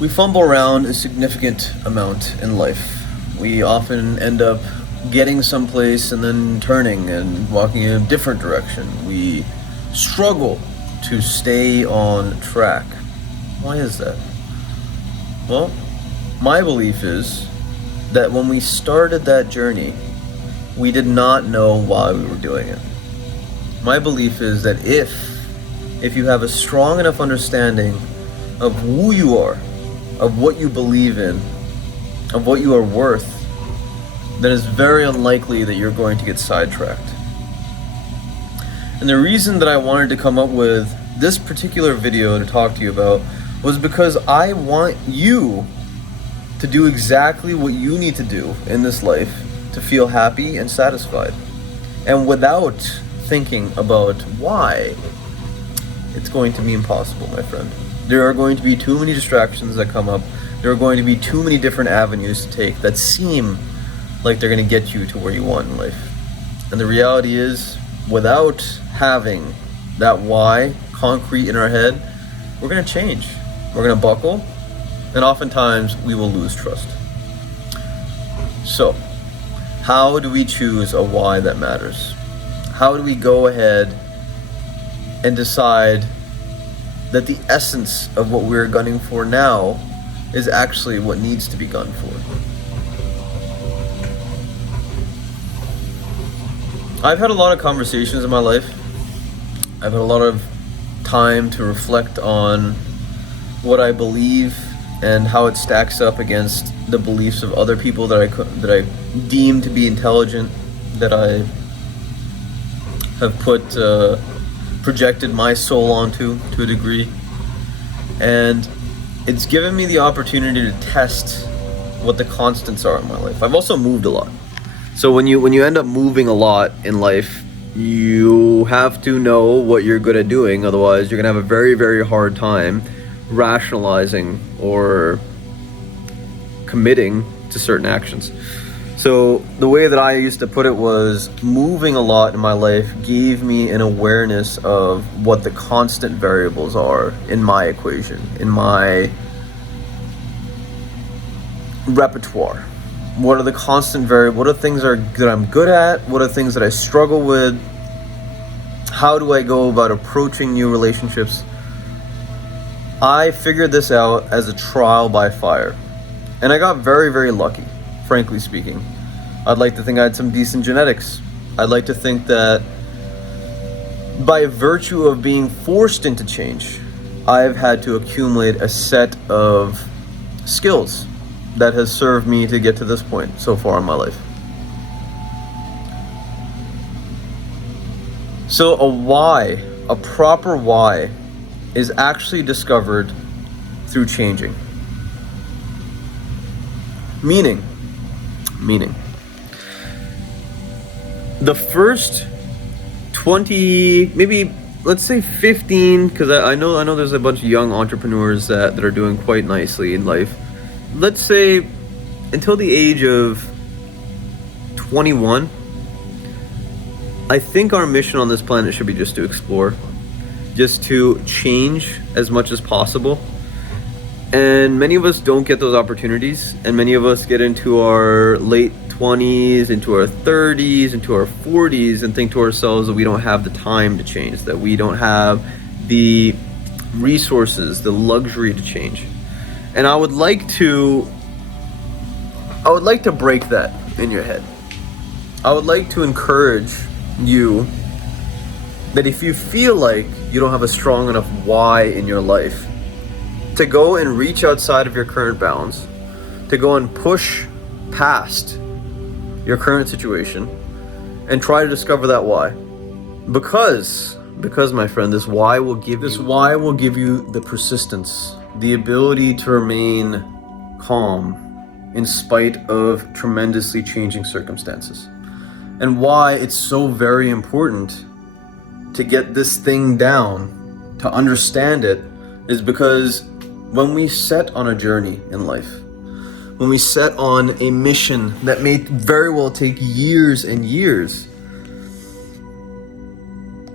We fumble around a significant amount in life. We often end up getting someplace and then turning and walking in a different direction. We struggle to stay on track. Why is that? Well, my belief is that when we started that journey, we did not know why we were doing it. My belief is that if you have a strong enough understanding of who you are, of what you believe in, of what you are worth, then it's very unlikely that you're going to get sidetracked. And the reason that I wanted to come up with this particular video to talk to you about was because I want you to do exactly what you need to do in this life to feel happy and satisfied. And without thinking about why, it's going to be impossible, my friend. There are going to be too many distractions that come up. There are going to be too many different avenues to take that seem like they're going to get you to where you want in life. And the reality is, without having that why concrete in our head, we're going to change. We're going to buckle, and oftentimes we will lose trust. So, how do we choose a why that matters? How do we go ahead and decide that the essence of what we're gunning for now is actually what needs to be gunned for? I've had a lot of conversations in my life. I've had a lot of time to reflect on what I believe and how it stacks up against the beliefs of other people that I deem to be intelligent, that I have projected my soul onto to a degree. And it's given me the opportunity to test what the constants are in my life. I've also moved a lot. So when you end up moving a lot in life, you have to know what you're good at doing. Otherwise, you're going to have a very, very hard time rationalizing or committing to certain actions. So the way that I used to put it was, moving a lot in my life gave me an awareness of what the constant variables are in my equation, in my repertoire. What are the constant variables? What are things that I'm good at? What are things that I struggle with? How do I go about approaching new relationships? I figured this out as a trial by fire. And I got very, very lucky, frankly speaking. I'd like to think I had some decent genetics. I'd like to think that by virtue of being forced into change, I've had to accumulate a set of skills that has served me to get to this point so far in my life. So a why, a proper why, is actually discovered through changing. Meaning. The first 20, maybe let's say 15, because I know there's a bunch of young entrepreneurs that are doing quite nicely in life. Let's say until the age of 21, I think our mission on this planet should be just to explore, just to change as much as possible. And many of us don't get those opportunities, and many of us get into our late 20s, into our 30s, into our 40s, and think to ourselves that we don't have the time to change, that we don't have the resources, the luxury to change. And I would like to break that in your head. I would like to encourage you that if you feel like you don't have a strong enough why in your life, to go and reach outside of your current bounds, to go and push past your current situation and try to discover that why. Because my friend, this why will give you the persistence, the ability to remain calm in spite of tremendously changing circumstances. And why it's so very important to get this thing down, to understand it, is because when we set on a journey in life, when we set on a mission that may very well take years and years,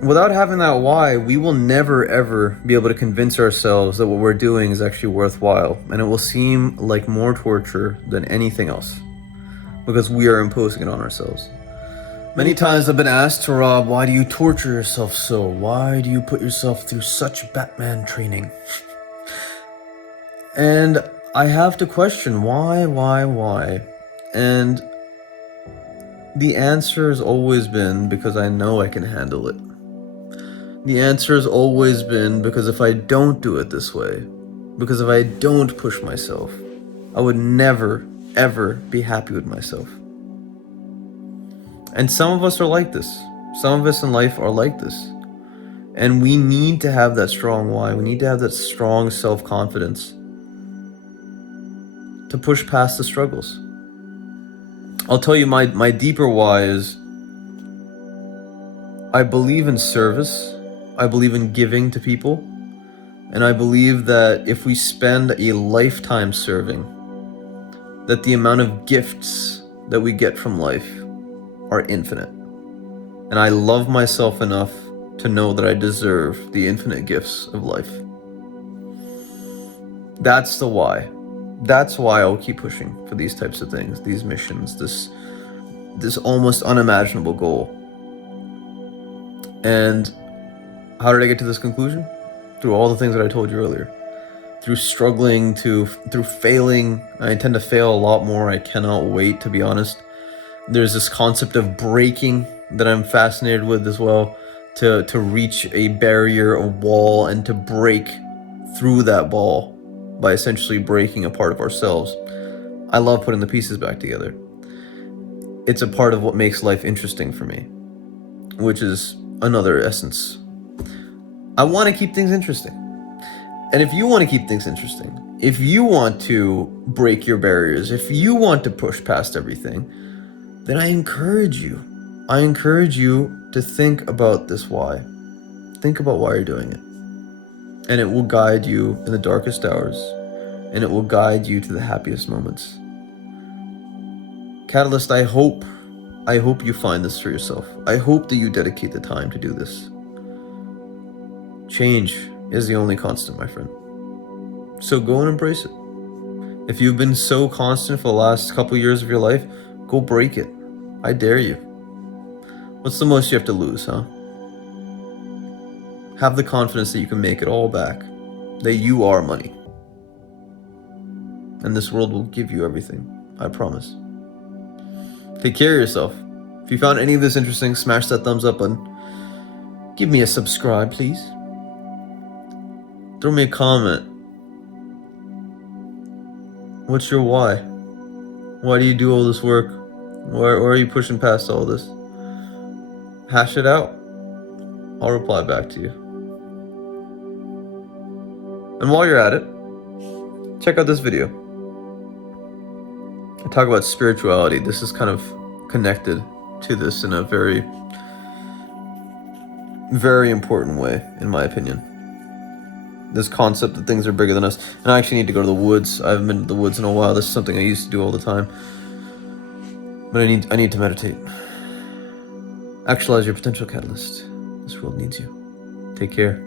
Without having that why, we will never ever be able to convince ourselves that what we're doing is actually worthwhile, and it will seem like more torture than anything else because we are imposing it on ourselves. Many times I've been asked to Rob, why do you torture yourself so? Why do you put yourself through such Batman training? And I have to question why? And the answer has always been because I know I can handle it. The answer has always been because if I don't do it this way, because if I don't push myself, I would never, ever be happy with myself. And some of us are like this. Some of us in life are like this. And we need to have that strong why. We need to have that strong self-confidence to push past the struggles. I'll tell you my deeper why is I believe in service. I believe in giving to people. And I believe that if we spend a lifetime serving, that the amount of gifts that we get from life are infinite. And I love myself enough to know that I deserve the infinite gifts of life. That's the why. That's why I'll keep pushing for these types of things, these missions, this almost unimaginable goal. And how did I get to this conclusion? Through all the things that I told you earlier. Through struggling, through failing. I intend to fail a lot more. I cannot wait, to be honest. There's this concept of breaking that I'm fascinated with as well, to reach a barrier, a wall, and to break through that wall by essentially breaking a part of ourselves. I love putting the pieces back together. It's a part of what makes life interesting for me, which is another essence. I want to keep things interesting. And if you want to keep things interesting, if you want to break your barriers, if you want to push past everything, then I encourage you. I encourage you to think about this why. Think about why you're doing it. And it will guide you in the darkest hours, and it will guide you to the happiest moments. Catalyst, I hope you find this for yourself. I hope that you dedicate the time to do this. Change is the only constant, my friend. So go and embrace it. If you've been so constant for the last couple years of your life, go break it. I dare you. What's the most you have to lose, huh? Have the confidence that you can make it all back, that you are money. And this world will give you everything, I promise. Take care of yourself. If you found any of this interesting, smash that thumbs up button. Give me a subscribe, please. Throw me a comment. What's your why? Why do you do all this work? Why are you pushing past all this? Hash it out. I'll reply back to you. And while you're at it, check out this video. I talk about spirituality. This is kind of connected to this in a very, very important way, in my opinion. This concept that things are bigger than us. And I actually need to go to the woods. I haven't been to the woods in a while. This is something I used to do all the time. But I need to meditate. Actualize your potential, Catalyst. This world needs you. Take care.